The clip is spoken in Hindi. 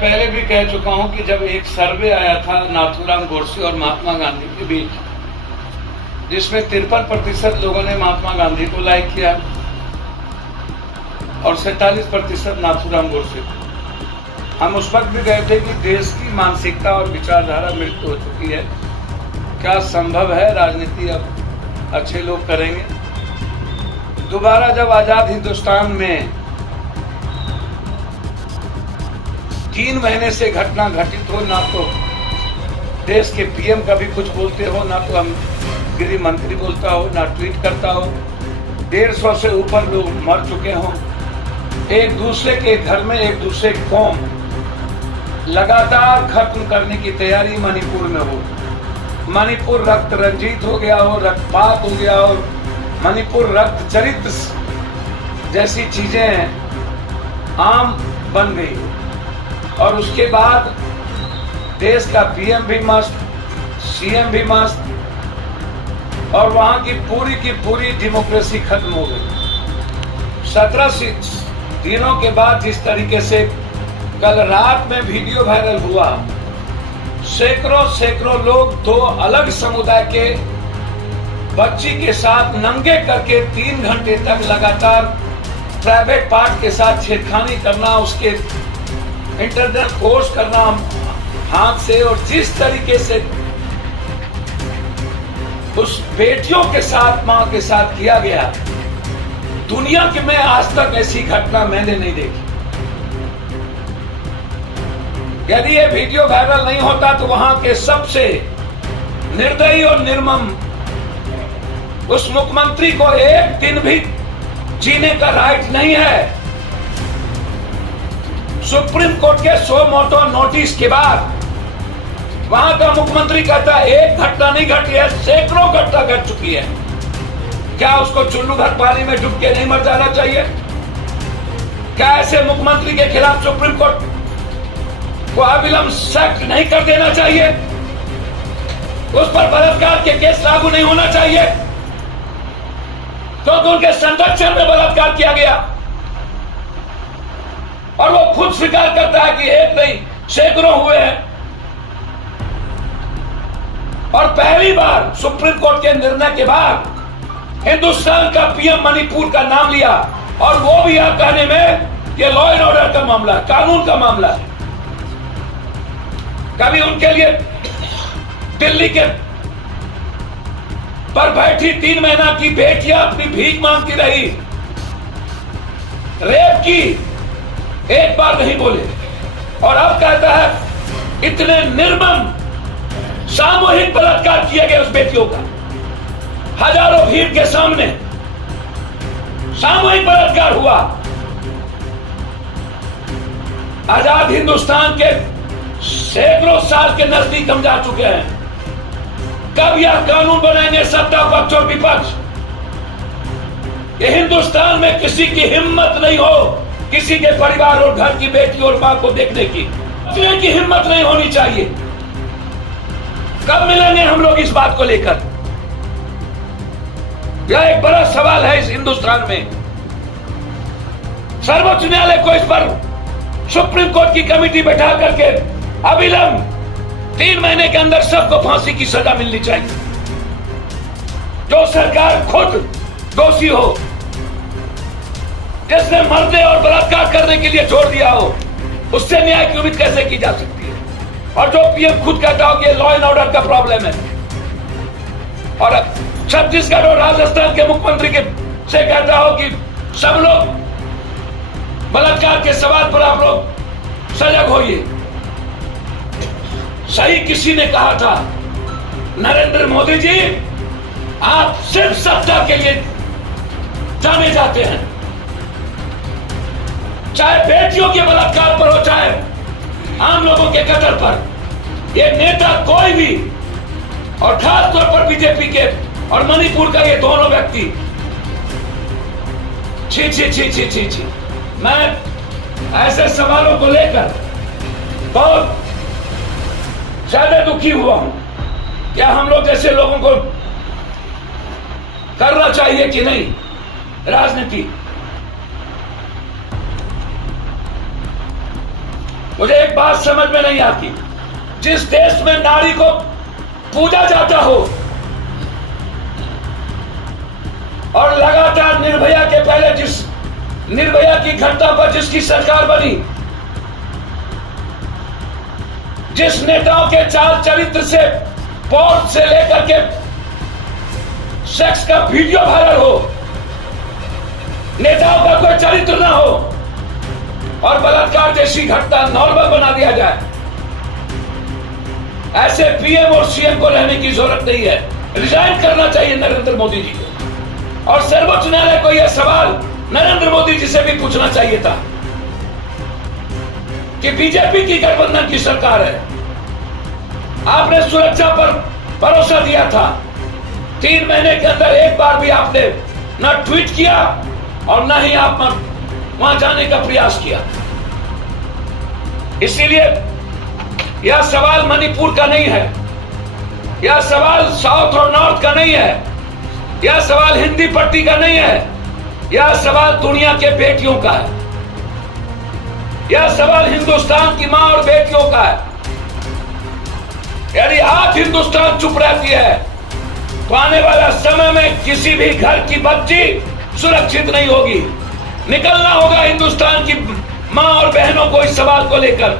पहले भी कह चुका हूं कि जब एक सर्वे आया था नाथूराम गोडसे और महात्मा गांधी के बीच, जिसमें 53% लोगों ने महात्मा गांधी को लाइक किया और 47% नाथूराम गोडसे को। हम उस वक्त भी गए थे कि देश की मानसिकता और विचारधारा मृत हो चुकी है, क्या संभव है राजनीति अब अच्छे लोग करेंगे। दोबारा जब आजाद हिंदुस्तान में 3 महीने से घटना घटित हो, ना तो देश के पीएम कभी कुछ बोलते हो, ना तो हम गृह मंत्री बोलता हो, ना ट्वीट करता हो, 150 से ऊपर लोग मर चुके हों, एक दूसरे के घर में एक दूसरे कौम लगातार खत्म करने की तैयारी मणिपुर में हो, मणिपुर रक्त रंजित हो गया हो, रक्तपात हो गया हो, मणिपुर रक्त चरित्र जैसी चीजें आम बन गई, और उसके बाद देश का पीएम भी मस्त, सीएम भी मस्त, और वहां की पूरी डेमोक्रेसी खत्म हो गई। 17 दिनों के बाद जिस तरीके से कल रात में वीडियो वायरल हुआ, सैकड़ों लोग 2 अलग समुदाय के बच्ची के साथ नंगे करके 3 घंटे तक लगातार प्राइवेट पार्ट के साथ छेड़खानी करना, उसके इंटरनल कोर्स करना हाथ से, और जिस तरीके से उस बेटियों के साथ, मां के साथ किया गया, दुनिया के में आज तक ऐसी घटना मैंने नहीं देखी। यदि ये वीडियो वायरल नहीं होता तो वहां के सबसे निर्दयी और निर्मम उस मुख्यमंत्री को एक दिन भी जीने का राइट नहीं है। सुप्रीम कोर्ट के 100 मोटो नोटिस के बाद वहां का मुख्यमंत्री कहता है एक घटना नहीं घटी है, सैकड़ों घटना घट चुकी है। क्या उसको चुल्लू भर पानी में डूब के नहीं मर जाना चाहिए? क्या ऐसे मुख्यमंत्री के खिलाफ सुप्रीम कोर्ट को अविलंब सख्त नहीं कर देना चाहिए? उस पर बलात्कार के केस लागू नहीं होना चाहिए क्योंकि उनके संरक्षण में बलात्कार किया गया, और वो खुद स्वीकार करता है कि एक नहीं सैकड़ों हुए हैं। और पहली बार सुप्रीम कोर्ट के निर्णय के बाद हिंदुस्तान का पीएम मणिपुर का नाम लिया, और वो भी यह कहने में कि लॉ एंड ऑर्डर का मामला, कानून का मामला है। कभी उनके लिए दिल्ली के पर बैठी 3 महीना की बेटियां अपनी भीख मांगती रही, रेप की, एक बार नहीं बोले, और अब कहता है इतने निर्मम सामूहिक बलात्कार किए गए उस बेटियों का, हजारों भीड़ के सामने सामूहिक बलात्कार हुआ। आजाद हिंदुस्तान के सैकड़ों साल के नजदीक हम जा चुके हैं। कब यह कानून बनाएंगे सत्ता पक्ष और विपक्ष? ये हिंदुस्तान में किसी की हिम्मत नहीं हो किसी के परिवार और घर की बेटी और मां को देखने की हिम्मत नहीं होनी चाहिए। कब मिलेंगे हम लोग इस बात को लेकर? यह एक बड़ा सवाल है इस हिंदुस्तान में। सर्वोच्च न्यायालय को इस पर सुप्रीम कोर्ट की कमेटी बैठा करके अविलंब 3 महीने के अंदर सबको फांसी की सजा मिलनी चाहिए। जो सरकार खुद दोषी हो, जिसने मरने और बलात्कार करने के लिए छोड़ दिया हो, उससे न्याय की उम्मीद कैसे की जा सकती है? और जो पीएम खुद कहता हो कि लॉ एंड ऑर्डर का प्रॉब्लम है, और छत्तीसगढ़ और राजस्थान के मुख्यमंत्री के से कहता हो कि सब लोग बलात्कार के सवाल पर आप लोग सजग होइए। सही किसी ने कहा था, नरेंद्र मोदी जी आप सिर्फ सत्ता के लिए जाने जाते हैं, चाहे बेटियों के बलात्कार पर हो, चाहे आम लोगों के कत्ल पर। ये नेता कोई भी, और खास तौर पर बीजेपी के और मणिपुर का ये दोनों व्यक्ति, छी छी छी छी छी छी। मैं ऐसे सवालों को लेकर बहुत ज्यादा दुखी हुआ हूं। क्या हम लोग जैसे लोगों को करना चाहिए कि नहीं राजनीति? मुझे एक बात समझ में नहीं आती, जिस देश में नारी को पूजा जाता हो और लगातार निर्भया के पहले जिस निर्भया की घटना पर जिसकी सरकार बनी, जिस नेताओं के चाल चरित्र से पोर्ट से लेकर के सेक्स का वीडियो वायरल हो, नेताओं का कोई चरित्र ना हो और बलात्कार जैसी घटना नॉर्मल बना दिया जाए, ऐसे पीएम और सीएम को रहने की जरूरत नहीं है। रिजाइन करना चाहिए नरेंद्र मोदी जी को। और सर्वोच्च न्यायालय को यह सवाल नरेंद्र मोदी जी से भी पूछना चाहिए था कि बीजेपी की गठबंधन की सरकार है, आपने सुरक्षा पर भरोसा दिया था, 3 महीने के अंदर एक बार भी आपने न ट्वीट किया और न ही आप वहां जाने का प्रयास किया। इसीलिए यह सवाल मणिपुर का नहीं है, यह सवाल साउथ और नॉर्थ का नहीं है, यह सवाल हिंदी पट्टी का नहीं है, यह सवाल दुनिया के बेटियों का है, यह सवाल हिंदुस्तान की मां और बेटियों का है। यदि आज हिंदुस्तान चुप रहती है तो आने वाला समय में किसी भी घर की बच्ची सुरक्षित नहीं होगी। निकलना होगा हिंदुस्तान की मां और बहनों को इस सवाल को लेकर।